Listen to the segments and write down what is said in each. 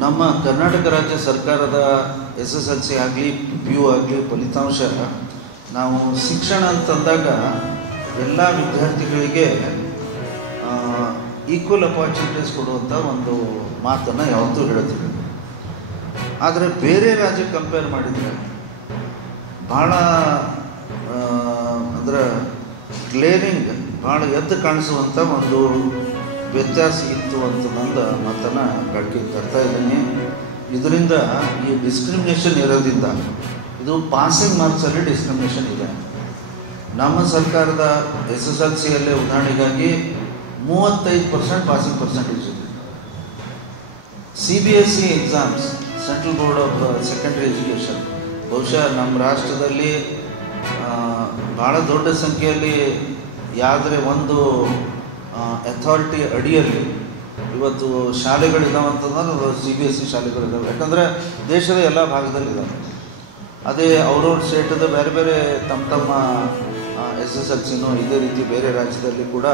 ನಮ್ಮ ಕರ್ನಾಟಕ ರಾಜ್ಯ ಸರ್ಕಾರದ SSLC ಆಗಲಿ PU ಆಗಲಿ ಫಲಿತಾಂಶ ನಾವು ಶಿಕ್ಷಣ ಅಂತಂದಾಗ ಎಲ್ಲ ವಿದ್ಯಾರ್ಥಿಗಳಿಗೆ ಈಕ್ವಲ್ ಅಪಾರ್ಚುನಿಟೀಸ್ ಕೊಡುವಂಥ ಒಂದು ಮಾತನ್ನು ಯಾವತ್ತೂ ಹೇಳ್ತೀವಿ. ಆದರೆ ಬೇರೆ ರಾಜ್ಯಕ್ಕೆ ಕಂಪೇರ್ ಮಾಡಿದರೆ ಭಾಳ ಅಂದರೆ ಗ್ಲೇರಿಂಗ್ ಭಾಳ ಎದ್ದು ಕಾಣಿಸುವಂಥ ಒಂದು ವ್ಯತ್ಯಾಸ ಇತ್ತು ಅಂತ ನಂದು ಮಾತನ್ನು ಕಡ್ಕೆ ತರ್ತಾ ಇದ್ದೀನಿ. ಇದರಿಂದ ಈ ಡಿಸ್ಕ್ರಿಮಿನೇಷನ್ ಇರೋದ್ರಿಂದ ಇದು ಪಾಸಿಂಗ್ ಮಾರ್ಕ್ಸಲ್ಲಿ ಡಿಸ್ಕ್ರಿಮಿನೇಷನ್ ಇದೆ. ನಮ್ಮ ಸರ್ಕಾರದ SSLCಯಲ್ಲೇ ಉದಾಹರಣೆಗಾಗಿ 35% ಪಾಸಿಂಗ್ ಪರ್ಸೆಂಟೇಜ್ ಇದೆ. CBSE exams, central board of secondary education, ಬಹುಶಃ ನಮ್ಮ ರಾಷ್ಟ್ರದಲ್ಲಿ ಭಾಳ ದೊಡ್ಡ ಸಂಖ್ಯೆಯಲ್ಲಿ ಯಾವುದೇ ಒಂದು ಅಥಾರಿಟಿ ಅಡಿಯಲ್ಲಿ ಇವತ್ತು ಶಾಲೆಗಳಿದಾವಂತಂದ್ರೆ CBSE ಶಾಲೆಗಳಿದ್ದಾವೆ. ಯಾಕಂದರೆ ದೇಶದ ಎಲ್ಲ ಭಾಗದಲ್ಲಿದ್ದಾವೆ. ಅದೇ ಅವ್ರವ್ರ ಸ್ಟೇಟದ ಬೇರೆ ಬೇರೆ ತಮ್ಮ SSLCನೂ ಇದೇ ರೀತಿ ಬೇರೆ ರಾಜ್ಯದಲ್ಲಿ ಕೂಡ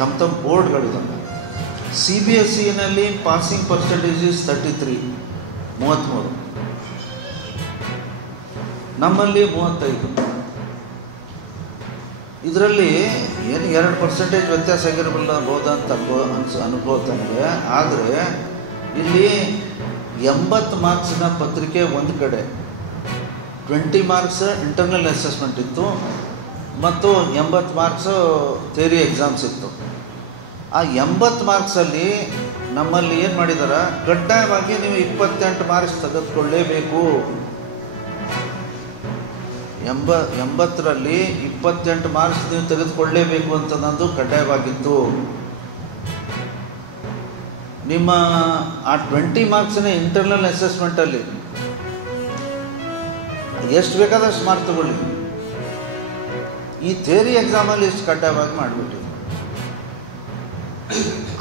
ತಮ್ಮ ಬೋರ್ಡ್ಗಳಿದ್ದಾವೆ. CBSEನಲ್ಲಿ ಪಾಸಿಂಗ್ ಪರ್ಸೆಂಟೇಜಸ್ 33. ನಮ್ಮಲ್ಲಿ 35. ಇದರಲ್ಲಿ ಏನು 2% ವ್ಯತ್ಯಾಸ ಆಗಿರಬಹುದಾ ಅಂತ ಅನುಭವ ನನಗೆ. ಆದರೆ ಇಲ್ಲಿ 80 ಮಾರ್ಕ್ಸಿನ ಪತ್ರಿಕೆ ಒಂದು ಕಡೆ, 20 ಮಾರ್ಕ್ಸ್ ಇಂಟರ್ನಲ್ ಅಸೆಸ್ಮೆಂಟ್ ಇತ್ತು ಮತ್ತು 80 ಮಾರ್ಕ್ಸು ಥಿಯರಿ ಎಕ್ಸಾಮ್ಸ್ ಇತ್ತು. ಆ 80 ಮಾರ್ಕ್ಸಲ್ಲಿ ನಮ್ಮಲ್ಲಿ ಏನು ಮಾಡಿದಾರೆ, ಕಡ್ಡಾಯವಾಗಿ ನೀವು 28 ಮಾರ್ಕ್ಸ್ ತೆಗೆದುಕೊಳ್ಳೇಬೇಕು. 80ರಲ್ಲಿ 28 ಮಾರ್ಕ್ಸ್ ನೀವು ತೆಗೆದುಕೊಳ್ಳೇಬೇಕು ಅಂತ ನಂದು ಕಡ್ಡಾಯವಾಗಿತ್ತು. ನಿಮ್ಮ ಆ 20 ಮಾರ್ಕ್ಸಿನ ಇಂಟರ್ನಲ್ ಅಸೆಸ್ಮೆಂಟಲ್ಲಿ ಎಷ್ಟು ಬೇಕಾದಷ್ಟು ಮಾರ್ಕ್ಸ್ ತಗೊಳ್ಳಿ. ಈ ಥಿಯರಿ ಎಕ್ಸಾಮಲ್ಲಿ ಎಷ್ಟು ಕಡ್ಡಾಯವಾಗಿ ಮಾಡಿಬಿಟ್ಟು.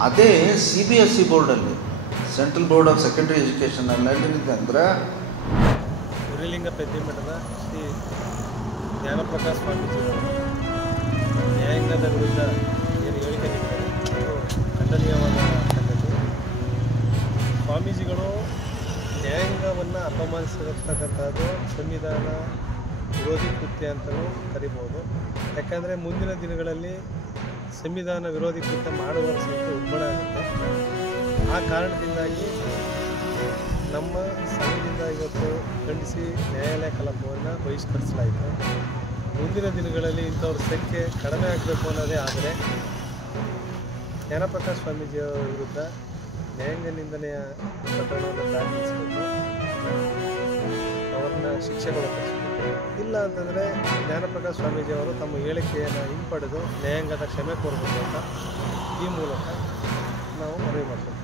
ಅದೇ CBSE ಬೋರ್ಡಲ್ಲಿ, central board of secondary education ಏನಿದೆ ಅಂದರೆ ಉರಿಲಿಂಗ ಪೆದ್ದಿಮಠದ ಶ್ರೀ ಜ್ಞಾನಪ್ರಕಾಶ್ ಸ್ವಾಮೀಜಿಗಳು ನ್ಯಾಯಾಂಗದ ವಿರುದ್ಧ ಏನು ಹೇಳಿಕೆ ನೀಡಿದ್ದಾರೆ ಅದು ಖಂಡನೀಯವಾದ ಸಂಗತಿ. ಸ್ವಾಮೀಜಿಗಳು ನ್ಯಾಯಾಂಗವನ್ನು ಅಪಮಾನಿಸಿರ್ತಕ್ಕಂಥದ್ದು ಸಂವಿಧಾನ ವಿರೋಧಿ ಕೃತ್ಯ ಅಂತಲೂ ಕರಿಬೋದು. ಯಾಕಂದರೆ ಮುಂದಿನ ದಿನಗಳಲ್ಲಿ ಸಂವಿಧಾನ ವಿರೋಧಿ ಕೃತ್ಯ ಮಾಡುವ ಸಂಖ್ಯೆ ಉಲ್ಬಣ ಆಗುತ್ತೆ. ಆ ಕಾರಣದಿಂದಾಗಿ ನಮ್ಮ ಸಂಘದಿಂದ ಇವತ್ತು ಖಂಡಿಸಿ ನ್ಯಾಯಾಲಯ ಕಲಾಪವನ್ನು ಬಹಿಷ್ಕರಿಸಲಾಯಿತು. ಮುಂದಿನ ದಿನಗಳಲ್ಲಿ ಇಂಥವ್ರ ಸಂಖ್ಯೆ ಕಡಿಮೆ ಆಗಬೇಕು ಅನ್ನೋದೇ. ಆದರೆ ಜ್ಞಾನಪ್ರಕಾಶ್ ಸ್ವಾಮೀಜಿಯವರ ವಿರುದ್ಧ ನ್ಯಾಯಾಂಗ ನಿಂದನೆಯ ಪ್ರಕರಣವನ್ನು ದಾಖಲಿಸಬೇಕು, ಅವ್ರನ್ನ ಶಿಕ್ಷೆಗೊಳಪಡಿಸಬೇಕು. ಇಲ್ಲ ಅಂತಂದರೆ ಜ್ಞಾನಪ್ರಕಾಶ್ ಸ್ವಾಮೀಜಿಯವರು ತಮ್ಮ ಹೇಳಿಕೆಯನ್ನು ಹಿಂಪಡೆದು ನ್ಯಾಯಾಂಗದ ಕ್ಷಮೆ ಕೋರಬೇಕು ಅಂತ ಈ ಮೂಲಕ ನಾವು ಮನವಿ ಮಾಡ್ತೀವಿ.